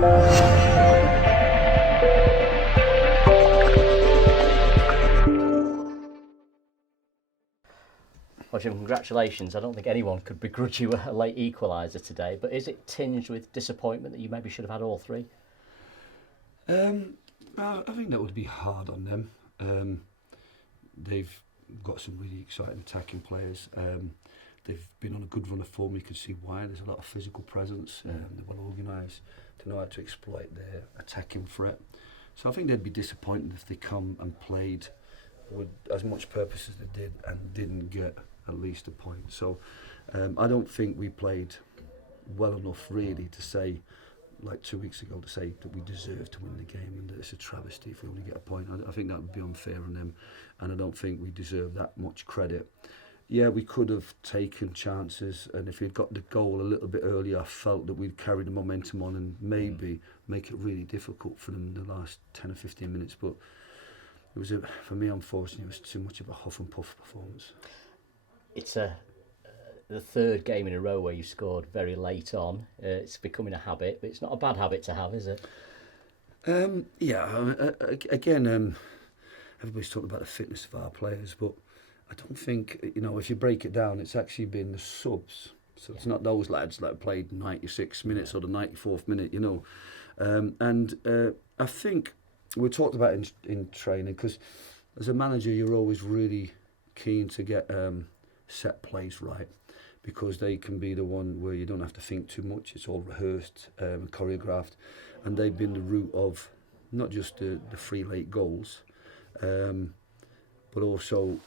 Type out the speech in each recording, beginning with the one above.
Well, Jim, congratulations. I don't think anyone could begrudge you a late equaliser today, but is it tinged with disappointment that you maybe should have had all three? I think that would be hard on them. They've got some really exciting attacking players. They've been on a good run of form. You can see why. There's a lot of physical presence. They're well organised. They know how to exploit their attacking threat. So I think they'd be disappointed if they come and played with as much purpose as they did and didn't get at least a point. So I don't think we played well enough really to say, like 2 weeks ago, to say that we deserve to win the game and that it's a travesty if we only get a point. I think that would be unfair on them, and I don't think we deserve that much credit. Yeah, we could have taken chances, and if we'd got the goal a little bit earlier, I felt that we'd carry the momentum on and maybe make it really difficult for them in the last 10 or 15 minutes. But it was, for me, unfortunately, it was too much of a huff and puff performance. It's the third game in a row where you scored very late on. It's becoming a habit, but it's not a bad habit to have, is it? Again, everybody's talking about the fitness of our players, but I don't think, if you break it down, it's actually been the subs. So it's not those lads that played 96 minutes or the 94th minute, I think we talked about in training, because as a manager, you're always really keen to get set plays right, because they can be the one where you don't have to think too much. It's all rehearsed, choreographed, and they've been the root of not just the 3 late goals, but also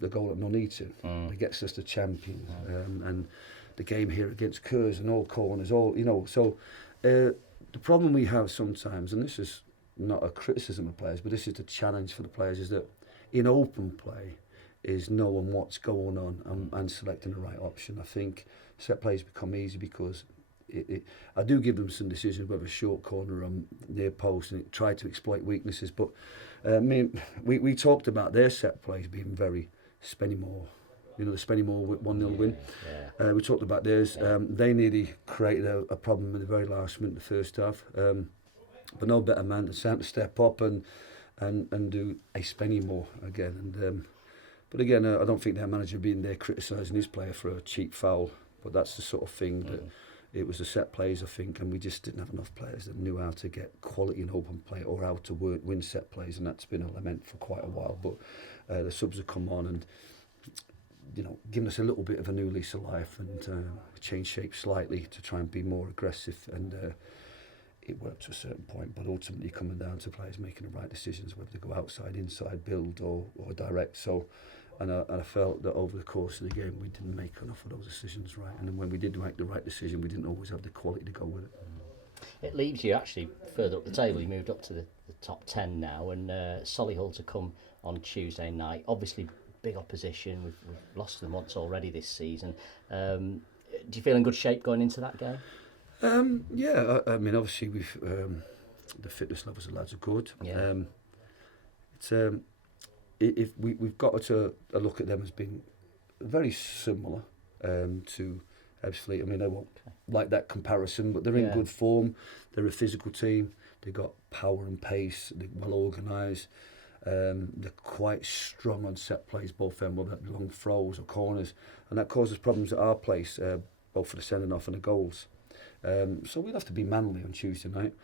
the goal at Nuneaton that gets us the champions, and the game here against Kerrs and all corners, So the problem we have sometimes, and this is not a criticism of players, but this is the challenge for the players, is that in open play is knowing what's going on and selecting the right option. I think set plays become easy because I do give them some decisions, whether short corner or near post, and try to exploit weaknesses. But we talked about their set plays being very Spennymoor. The Spennymoor 1-0 win. Yeah. We talked about theirs. They nearly created a problem in the very last minute of the first half. But no better man than Sam to step up and do a Spennymoor again. But again, I don't think their manager being there criticising his player for a cheap foul. But that's the sort of thing that it was the set plays, I think, and we just didn't have enough players that knew how to get quality in open play or how to win set plays, and that's been a lament for quite a while. But the subs have come on and given us a little bit of a new lease of life and changed shape slightly to try and be more aggressive, and it worked to a certain point, but ultimately coming down to players making the right decisions, whether to go outside, inside, build or direct. So, and I felt that over the course of the game we didn't make enough of those decisions right, and then when we did make the right decision, we didn't always have the quality to go with it. It leaves you actually further up the table. You moved up to the top 10 now, and Solihull to come on Tuesday night. Obviously big opposition, we've lost them once already this season. Do you feel in good shape going into that game? I mean, obviously we've the fitness levels of the lads are good. Yeah. If we've got to look at them as being very similar to Ebbsfleet. I mean, they won't like that comparison, but they're in good form. They're a physical team. They've got power and pace. They're well organised. They're quite strong on set plays, both them, whether that be long throws or corners, and that causes problems at our place, both for the sending off and the goals. So we'll have to be manly on Tuesday night.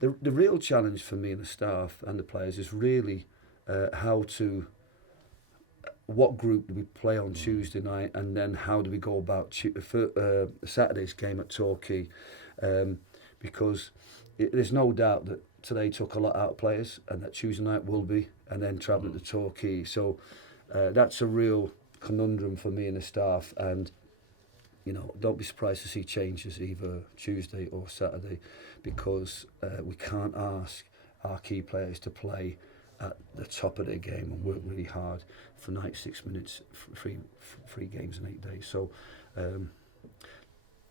The real challenge for me and the staff and the players is really what group do we play on Tuesday night, and then how do we go about Saturday's game at Torquay, because there's no doubt that today took a lot out of players, and that Tuesday night will be, and then travelling to Torquay. So that's a real conundrum for me and the staff, and don't be surprised to see changes either Tuesday or Saturday, because we can't ask our key players to play at the top of their game and work really hard for 96 minutes, three games in 8 days. So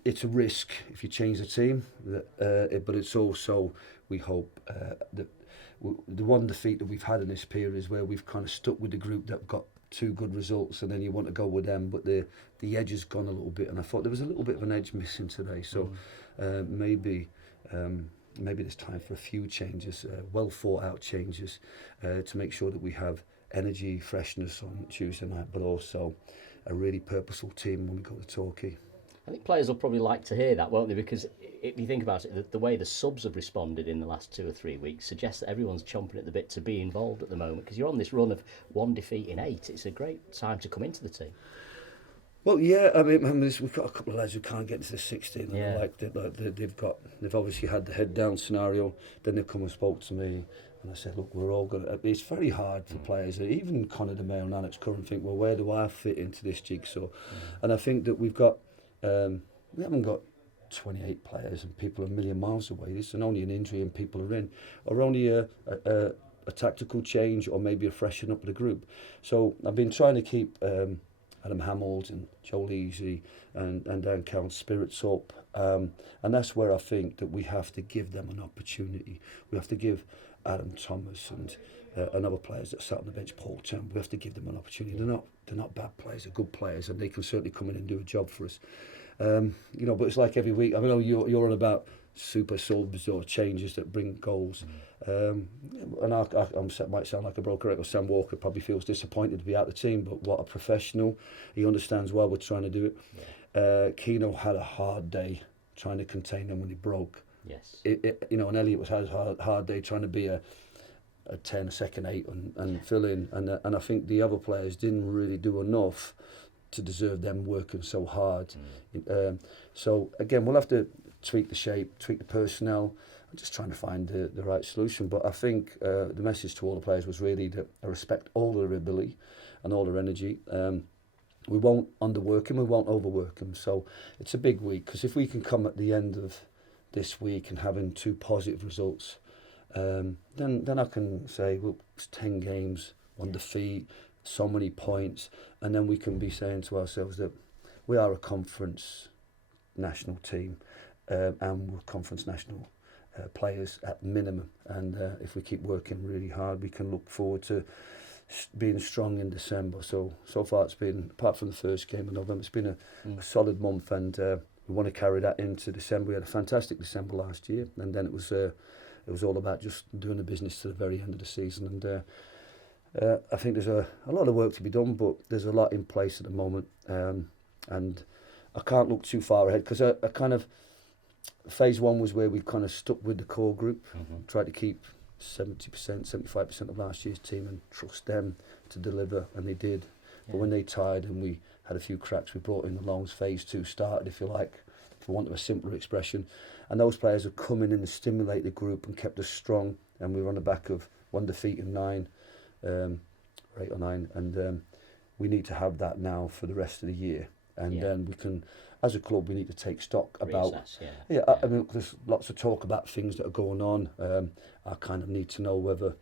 it's a risk if you change the team, but it's also, we hope, that the one defeat that we've had in this period is where we've kind of stuck with the group that got 2 good results, and then you want to go with them, but the edge has gone a little bit, and I thought there was a little bit of an edge missing today. So maybe maybe there's time for a few changes, well thought out changes, to make sure that we have energy, freshness on Tuesday night, but also a really purposeful team when we go to Torquay. I think players will probably like to hear that, won't they? Because if you think about it, the way the subs have responded in the last 2 or 3 weeks suggests that everyone's chomping at the bit to be involved at the moment. Because you're on this run of 1 defeat in 8. It's a great time to come into the team. Well, yeah, I mean, we've got a couple of lads who can't get into the 16. And Yeah. they've obviously had the head down scenario. Then they've come and spoke to me, and I said, look, we're all going to. It's very hard for players. Even Conor de Mayo and Alex Curran think, well, where do I fit into this jigsaw? And I think that we've got, we haven't got 28 players, and people are a million miles away. This is only an injury, and people are in, or only a tactical change, or maybe a freshen up of the group. So I've been trying to keep Adam Hamilton and Joel Easy and Dan Cowan's spirits up. And that's where I think that we have to give them an opportunity. We have to give Adam Thomas and other players that sat on the bench, Paul Town, we have to give them an opportunity. They're not bad players, they're good players, and they can certainly come in and do a job for us. But it's like every week. I know you're on about super subs or changes that bring goals. And I might sound like a broken record. Sam Walker probably feels disappointed to be out of the team, but what a professional. He understands why we're trying to do it. Yeah. Keano had a hard day trying to contain them when he broke. Yes. And Elliot had a hard day trying to be a 10, a second 8 and fill in. And I think the other players didn't really do enough to deserve them working so hard. So again, we'll have to tweak the shape, tweak the personnel. I'm just trying to find the right solution. But I think the message to all the players was really that I respect all their ability and all their energy. We won't underwork them, we won't overwork them. So it's a big week, because if we can come at the end of this week and having 2 positive results, then I can say, well, it's 10 games, 1 defeat, so many points, and then we can be saying to ourselves that we are a conference national team, and we're conference national players at minimum, and if we keep working really hard, we can look forward to being strong in December. So far it's been, apart from the first game in November, it's been a solid month, and we want to carry that into December. We had a fantastic December last year, and then it was all about just doing the business to the very end of the season. And I think there's a lot of work to be done, but there's a lot in place at the moment, and I can't look too far ahead, because I kind of, phase 1 was where we kind of stuck with the core group, tried to keep 70%, 75% of last year's team and trust them to deliver, and they did. But when they tired and we had a few cracks, we brought in the loans. Phase 2 started, if you like, for want of a simpler expression, and those players have come in and stimulated the group and kept us strong, and we were on the back of 1 defeat in 9, 8 or 9, and we need to have that now for the rest of the year, and then we can, as a club, we need to take stock about I mean, there's lots of talk about things that are going on. I kind of need to know whether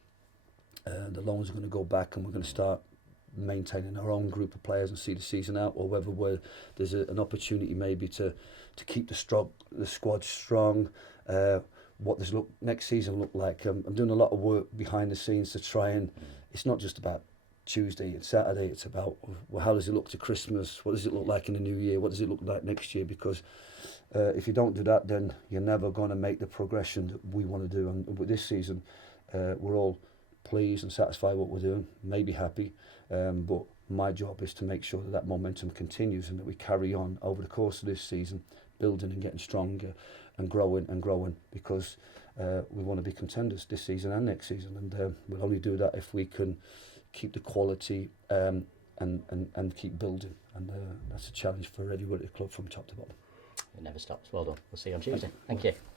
the loans are going to go back and we're going to start maintaining our own group of players and see the season out, or whether there's an opportunity maybe to keep the squad strong. What does next season look like? I'm doing a lot of work behind the scenes to try and, it's not just about Tuesday and Saturday, it's about, well, how does it look to Christmas? What does it look like in the new year? What does it look like next year? Because if you don't do that, then you're never going to make the progression that we want to do. And with this season, we're all pleased and satisfied with what we're doing, maybe happy, but my job is to make sure that momentum continues and that we carry on over the course of this season, building and getting stronger and growing, because we want to be contenders this season and next season, and we'll only do that if we can keep the quality and keep building, and that's a challenge for everybody at the club from top to bottom. It never stops. Well done. We'll see you on Tuesday. Thank you.